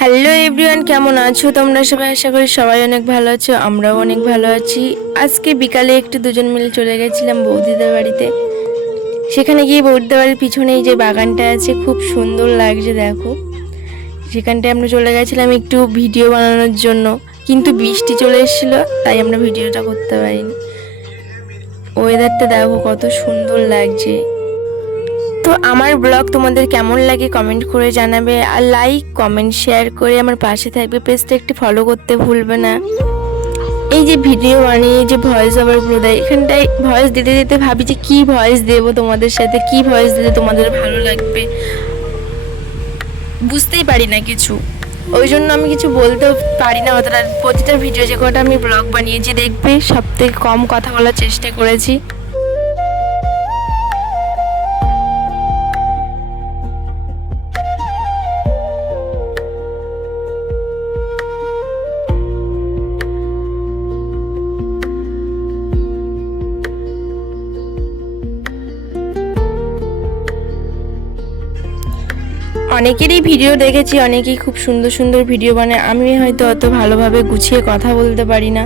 Hello everyone, কেমন আছো তোমরা সবাই? আশা করি সবাই অনেক ভালো আছো, আমরাও অনেক ভালো আছি। আজকে বিকালে একটু দুজন মিলে চলে গেছিলাম বৌদিদের বাড়িতে। সেখানে গিয়ে বৌদিদের বাড়ির পিছনেই যে বাগানটা আছে, খুব সুন্দর লাগছে দেখো। সেখানটায় আমরা চলে গেছিলাম একটু ভিডিও বানানোর জন্য, কিন্তু বৃষ্টি চলে এসেছিলো, তাই আমরা ভিডিওটা করতে পারিনি। ওয়েদারটা দেখো কত সুন্দর লাগছে। তো আমার ব্লগ তোমাদের কেমন লাগে কমেন্ট করে জানাবে, আর লাইক কমেন্ট শেয়ার করে আমার পাশে থাকবে। পেজটা একটু ফলো করতে ভুলবে না। এই যে ভিডিও বানিয়ে যে ভয়েস ওভারগুলো দেয়, এখানটায় ভয়েস দিতে দিতে ভাবি যে কী ভয়েস দেবো তোমাদের সাথে, কী ভয়েস দিলে তোমাদের ভালো লাগবে, বুঝতেই পারি না কিছু। ওই জন্য আমি কিছু বলতেও পারি না অতটা। প্রতিটা ভিডিও যে কটা আমি ব্লগ বানিয়েছি দেখবে, সব থেকে কম কথা বলার চেষ্টা করেছি। অনেকেরই ভিডিও দেখেছি, অনেকেই খুব সুন্দর সুন্দর ভিডিও বানায়। আমি হয়তো অত ভালোভাবে গুছিয়ে কথা বলতে পারি না,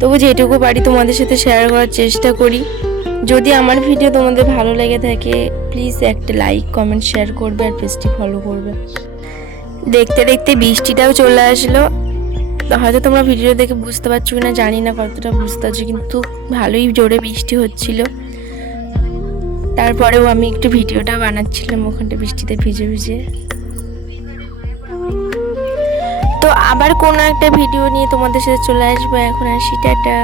তবু যেটুকু পারি তোমাদের সাথে শেয়ার করার চেষ্টা করি। যদি আমার ভিডিও তোমাদের ভালো লেগে থাকে, প্লিজ একটা লাইক কমেন্ট শেয়ার করবে আর পেজটি ফলো করবে। দেখতে দেখতে বৃষ্টিটাও চলে আসলো। হয়তো তোমরা ভিডিও দেখে বুঝতে পারছো কিনা জানি না, কতটা বুঝতে পারছো, কিন্তু ভালোই জোরে বৃষ্টি হচ্ছিল। তারপরেও আমি একটু ভিডিওটা বানাচ্ছিলাম ওখানটা বৃষ্টিতে ভিজে ভিজে। তো আবার কোনো একটা ভিডিও নিয়ে তোমাদের সাথে চলে আসবো। এখন আসি, টাটা।